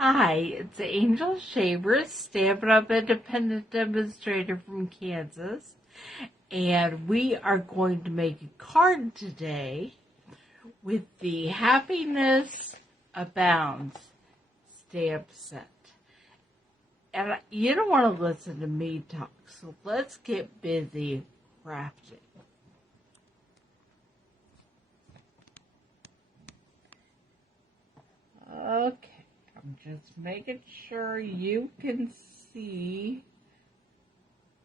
Hi, it's Angel Shaver, Stampin' Up independent demonstrator from Kansas, and we are going to make a card today with the Happiness Abounds Stamp Set. And you don't want to listen to me talk, so let's get busy crafting. Okay. I'm just making sure you can see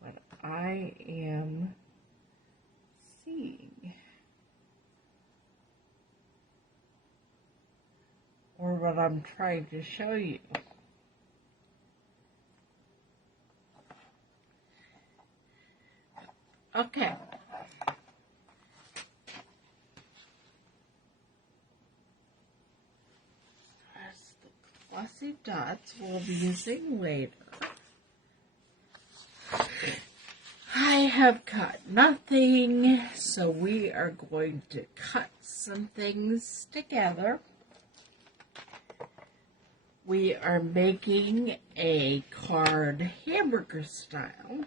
what I am seeing. Or what I'm trying to show you. Okay. Glossy dots we'll be using later. I have cut nothing, so we are going to cut some things together. We are making a card hamburger style.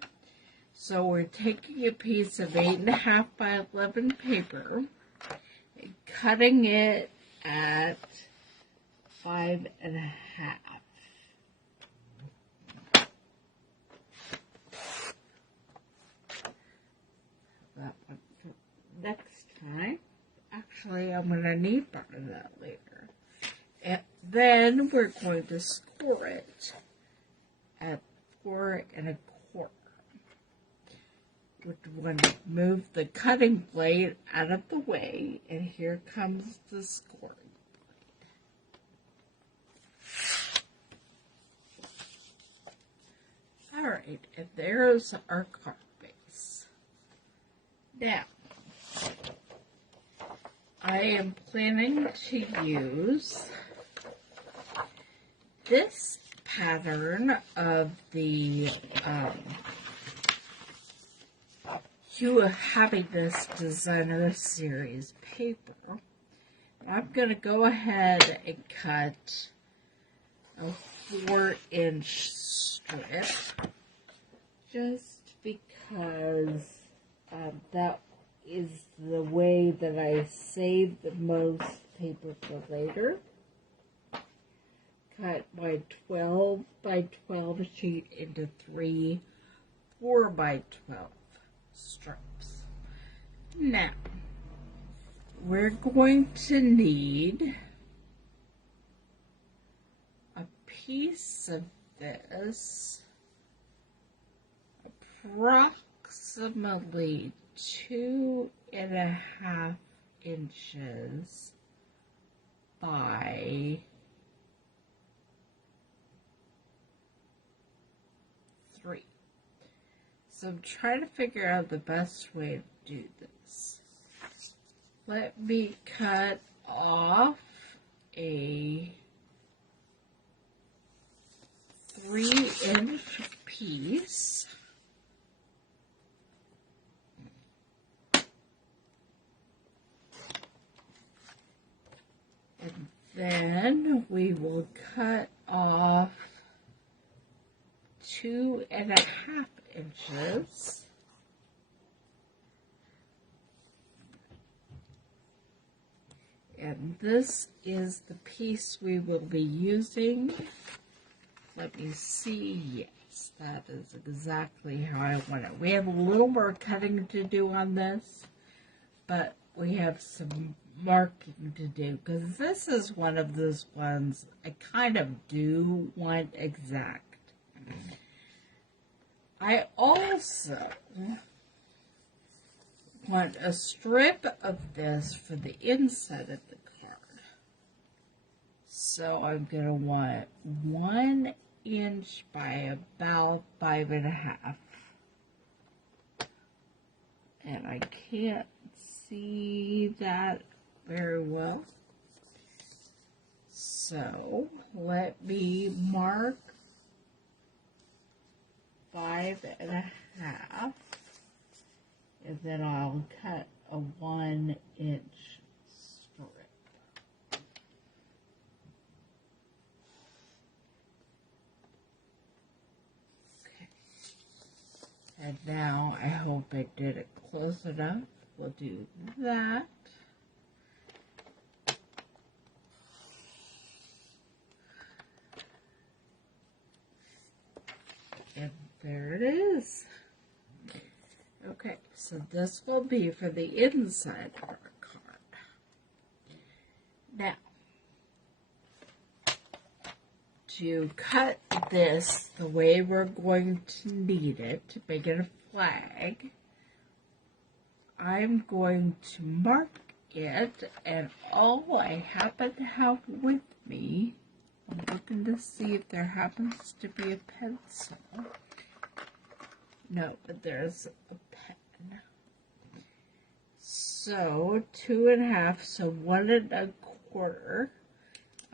So we're taking a piece of 8.5 by 11 paper and cutting it at 5.5. That one for next time. Actually, I'm going to need part of that later. And then we're going to score it at 4.25. We're going to move the cutting blade out of the way, and here comes the scoring. Alright, and there's our card base. Now, I am planning to use this pattern of the Happiness Designer Series paper. I'm going to go ahead and cut a 4-inch strip just because that is the way that I save the most paper for later. Cut my 12 by 12 sheet into 3 4 by 12 strips. Now, we're going to need a piece of this approximately 2.5 inches by 3. So I'm trying to figure out the best way to do this. Let me cut off a 3-inch piece. And then we will cut off 2.5 inches. And this is the piece we will be using. Let me see. Yes, that is exactly how I want it. We have a little more cutting to do on this, but we have some marking to do because this is one of those ones I kind of do want exact. I also want a strip of this for the inside of the card. So I'm going to want 1 inch by about 5.5. And I can't see that very well. So let me mark 5.5. And then I'll cut a 1-inch strip. And now I hope I did it close enough. We'll do that. And there it is. Okay, so this will be for the inside of our card. Now, to cut this the way we're going to need it to make it a flag, I'm going to mark it, and all I happen to have with me, I'm looking to see if there happens to be a pencil. No, but there's a pen. So 2.5, so 1.25.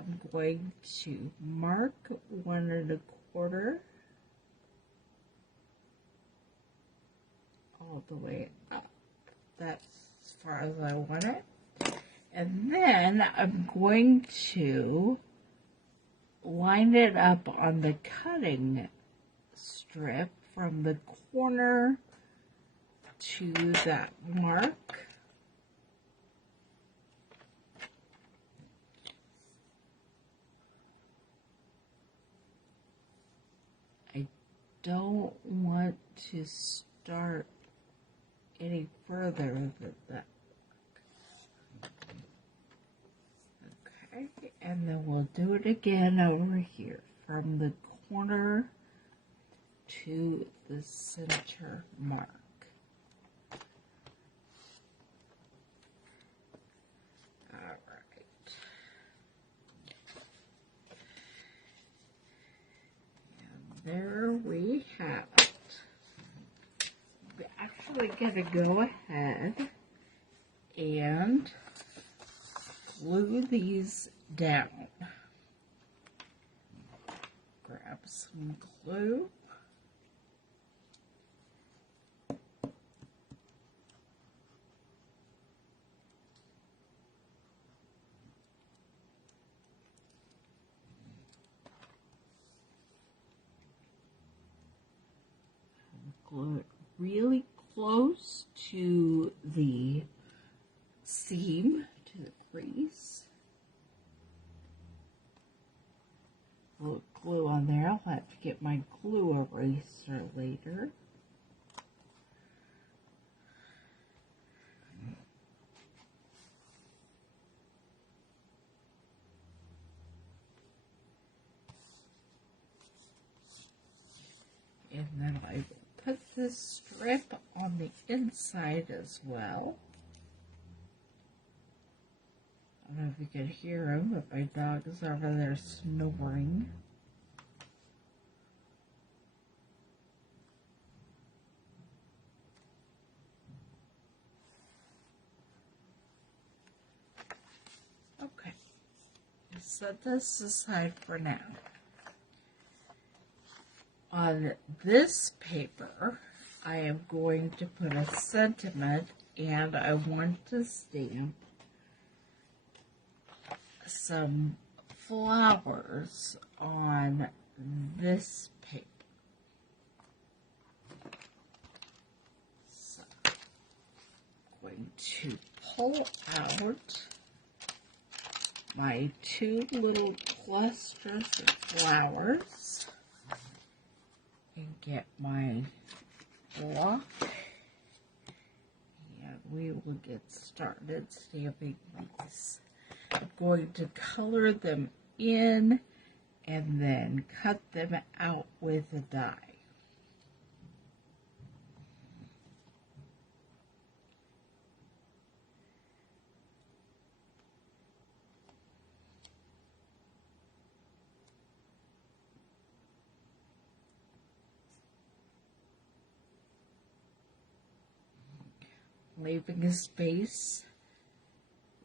I'm going to mark 1.25 all the way up. That's as far as I want it. And then I'm going to line it up on the cutting strip from the corner to that mark. I don't want to start any further than that. Okay, and then we'll do it again over here from the corner to the center mark. Alright. And there we have it. We're actually going to go ahead and glue these down. Grab some glue. Glue it really close to the seam, to the crease. A little glue on there. I'll have to get my glue eraser later. And then I will put this strip on the inside as well. I don't know if you can hear him, but my dog is over there snoring. Okay, set this aside for now. On this paper, I am going to put a sentiment, and I want to stamp some flowers on this paper. So, I'm going to pull out my 2 little clusters of flowers and get my block, and we will get started stamping these. I'm going to color them in and then cut them out with a die. Leaving a space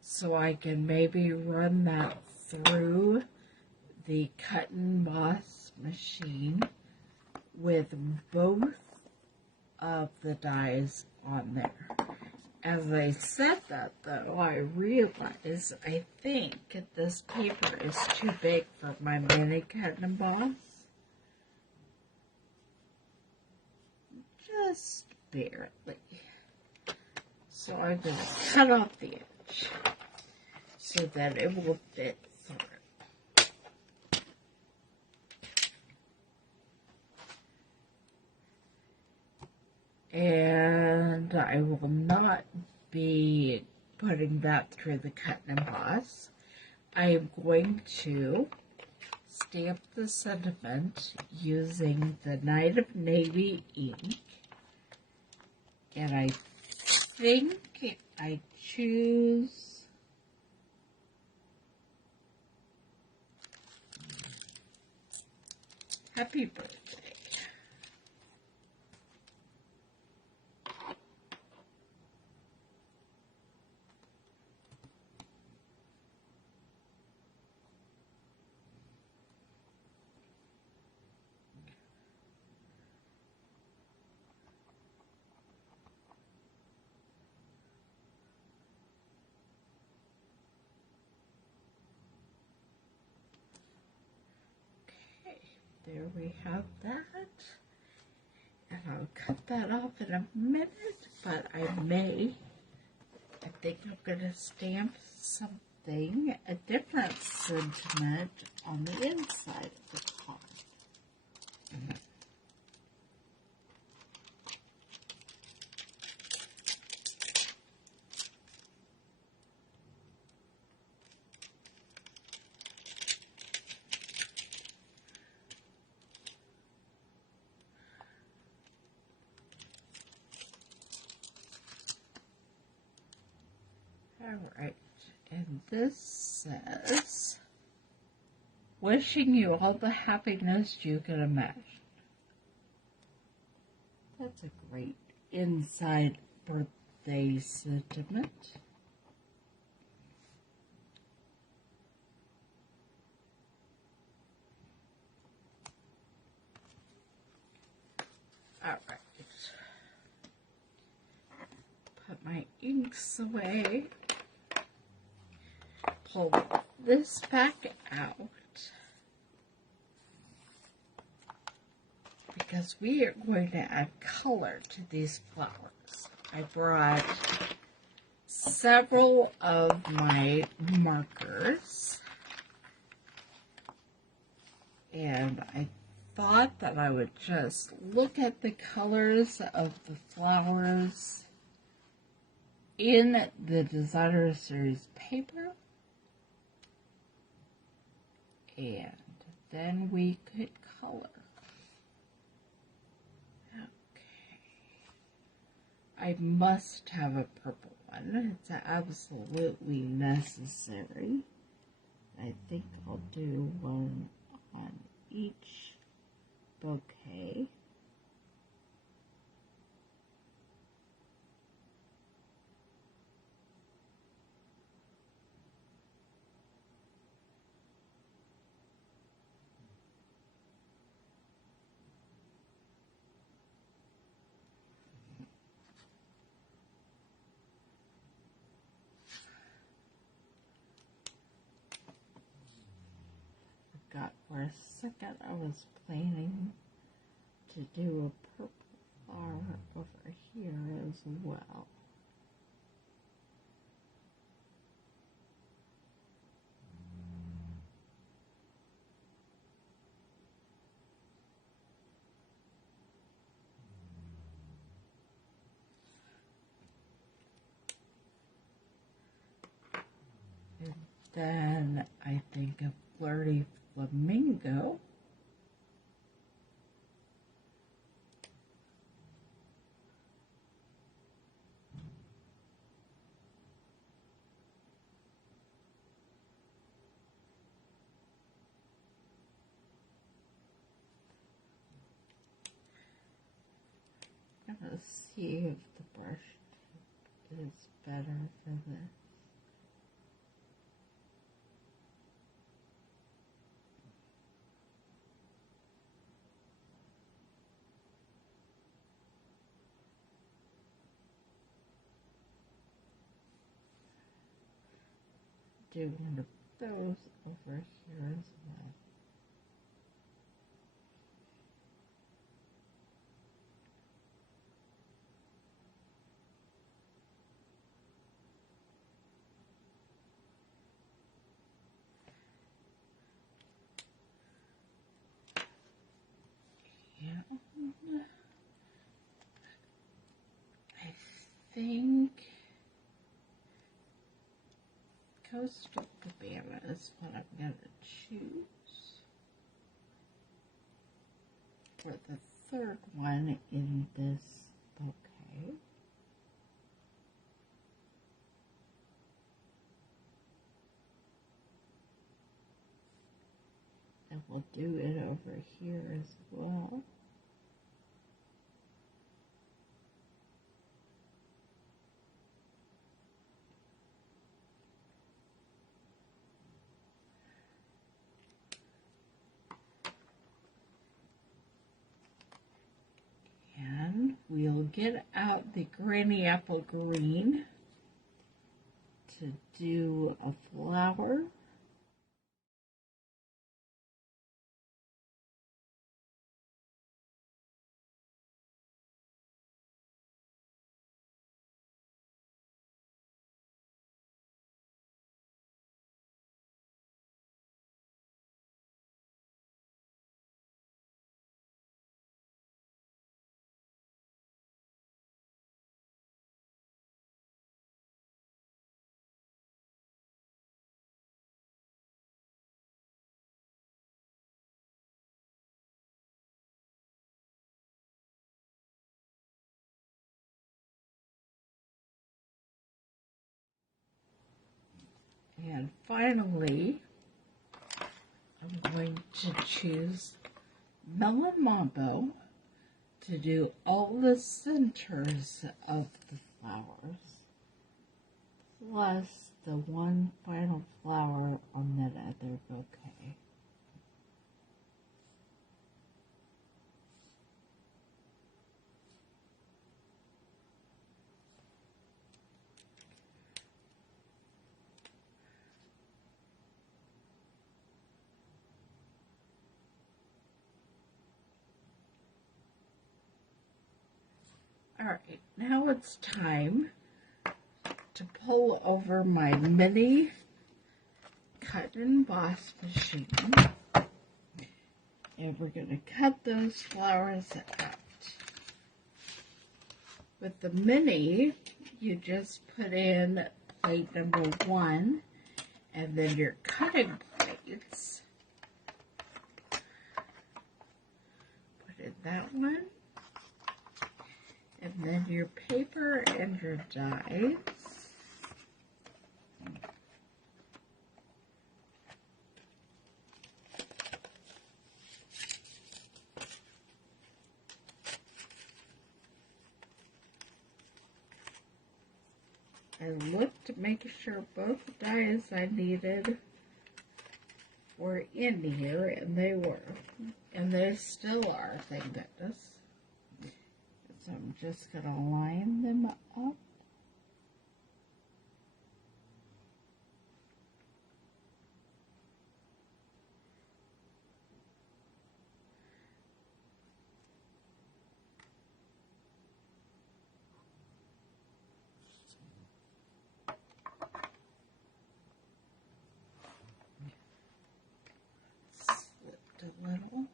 so I can maybe run that through the cut and emboss machine with both of the dies on there. As I said that, though, I realized I think this paper is too big for my mini cut and emboss. just barely. So I'm going to cut off the edge so that it will fit through. And I will not be putting that through the cut and emboss. I am going to stamp the sentiment using the Night of Navy ink. And I think I choose Happy Birthday. There we have that, and I'll cut that off in a minute, but I think I'm going to stamp something, a different sentiment on the inside of the card. Alright, and this says, wishing you all the happiness you can imagine. That's a great inside birthday sentiment. Alright, put my inks away. Pull this back out because we are going to add color to these flowers. I brought several of my markers and I thought that I would just look at the colors of the flowers in the Designer Series paper. And then we could color. Okay. I must have a purple one. It's absolutely necessary. I think I'll do one on each bouquet. For a second, I was planning to do a purple flower over here as well. And then I think a flirty flamingo. I'm going to see if the brush is better for this. Do one of those over here as well. I think Coastal Cabana is what I'm going to choose for the third one in this bouquet. And we'll do it over here as well. And we'll get out the Granny Apple Green to do a flower. And finally, I'm going to choose Melon Mambo to do all the centers of the flowers, plus the one final flower on that other bouquet. Alright, now it's time to pull over my mini cut and emboss machine, and we're going to cut those flowers out. With the mini, you just put in plate number 1 and then your cutting plates. Put in that one. And then your paper and your dies. I looked to make sure both dies I needed were in here, and they were. And they still are, thank goodness. So I'm just going to line them up. Slipped a little.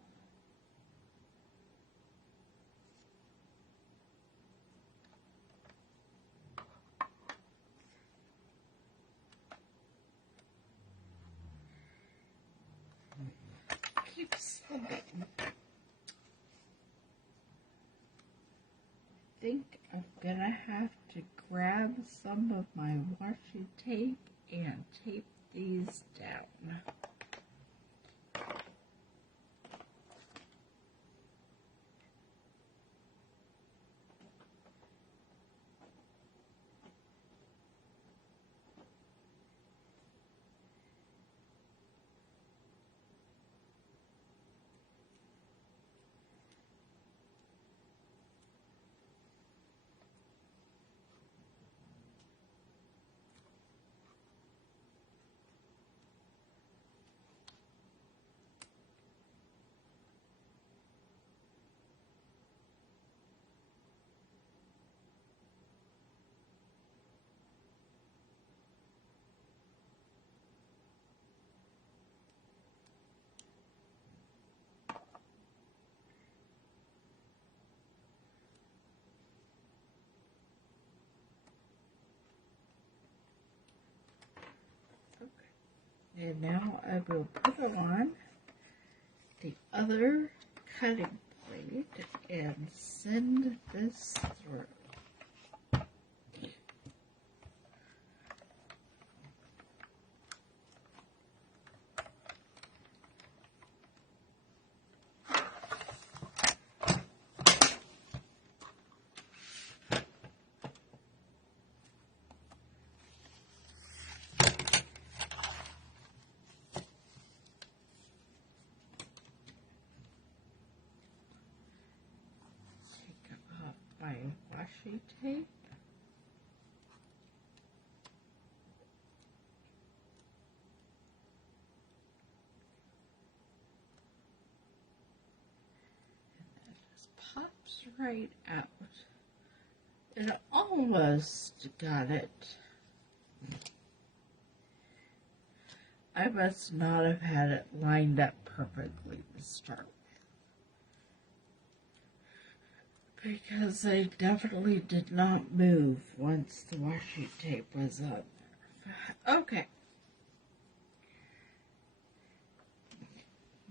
Keeps slipping. I think I'm gonna have to grab some of my washi tape and tape these down. And now I will put on the other cutting plate and send this through. My washi tape. And that just pops right out. It almost got it. I must not have had it lined up perfectly to start with, because they definitely did not move once the washi tape was up. Okay.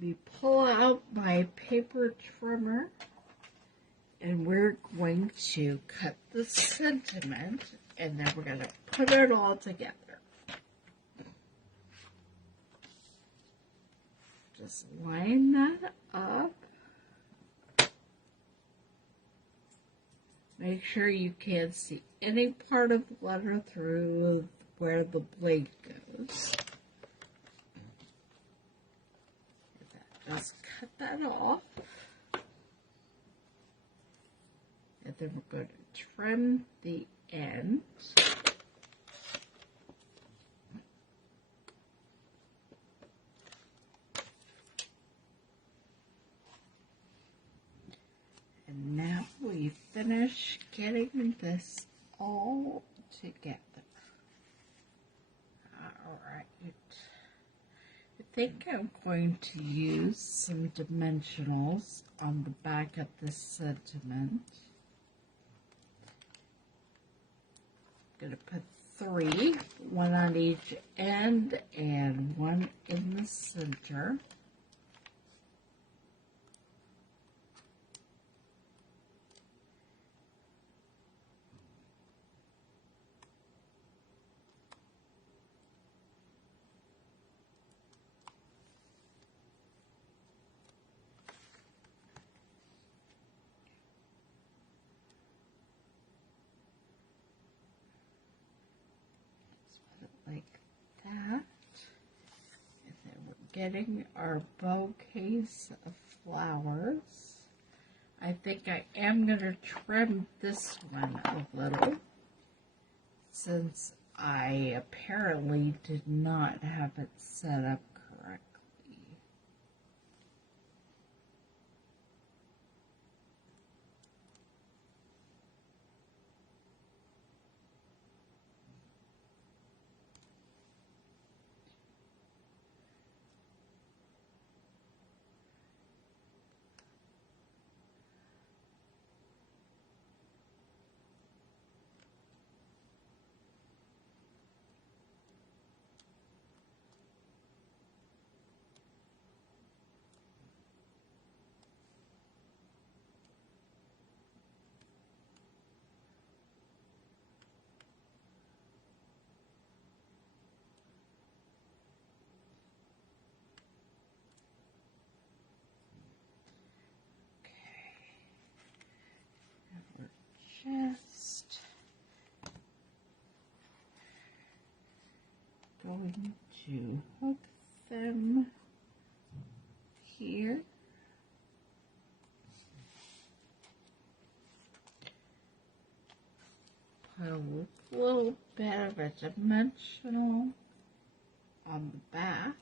We pull out my paper trimmer, and we're going to cut the sentiment, and then we're going to put it all together. Just line that up. Make sure you can't see any part of the letter through where the blade goes. Just cut that off. And then we're going to trim the end. And now we finish getting this all together. Alright. I think I'm going to use some dimensionals on the back of this sentiment. I'm going to put 3, one on each end and one in the center. Like that. And then we're getting our bouquets of flowers. I think I am going to trim this one a little, since I apparently did not have it set up correctly. Just going to hook them here. Put a little bit of a dimensional on the back.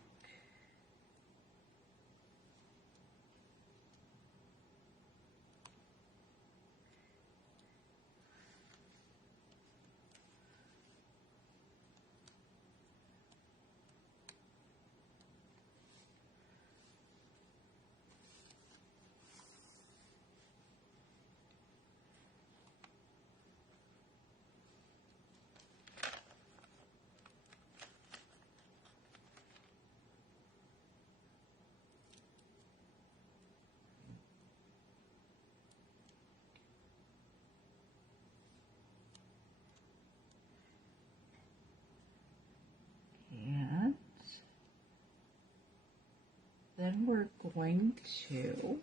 then we're going to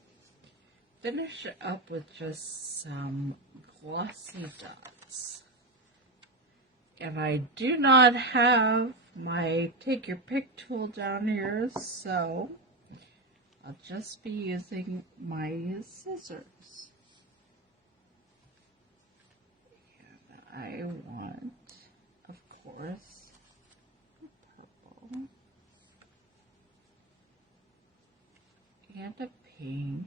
finish it up with just some glossy dots. And I do not have my take your pick tool down here, so I'll just be using my scissors. And I want, of course, purple and a pink.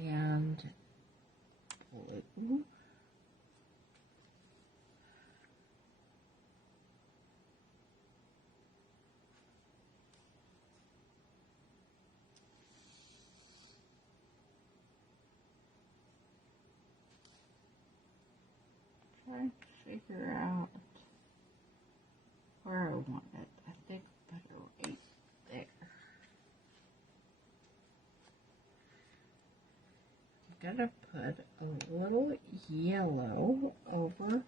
And blue. Trying to figure out where I want it. I think better right there. I'm gonna put a little yellow over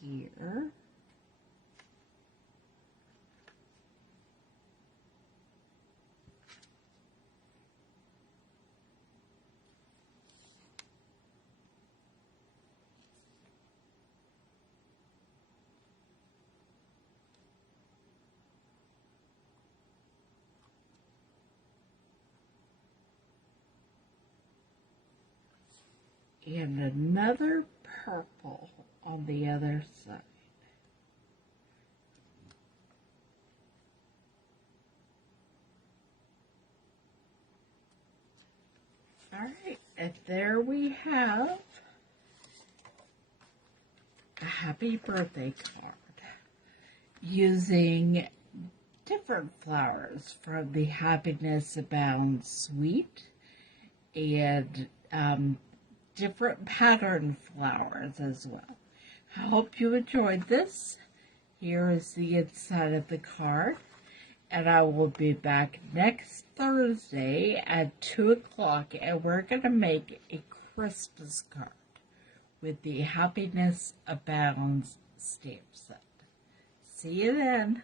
here. And another purple on the other side. All right, and there we have a happy birthday card using different flowers from the Happiness Abounds suite and different pattern flowers as well. I hope you enjoyed this. Here is the inside of the card, and I will be back next Thursday at 2 o'clock, and we're going to make a Christmas card with the Happiness Abounds Stamp Set. See you then.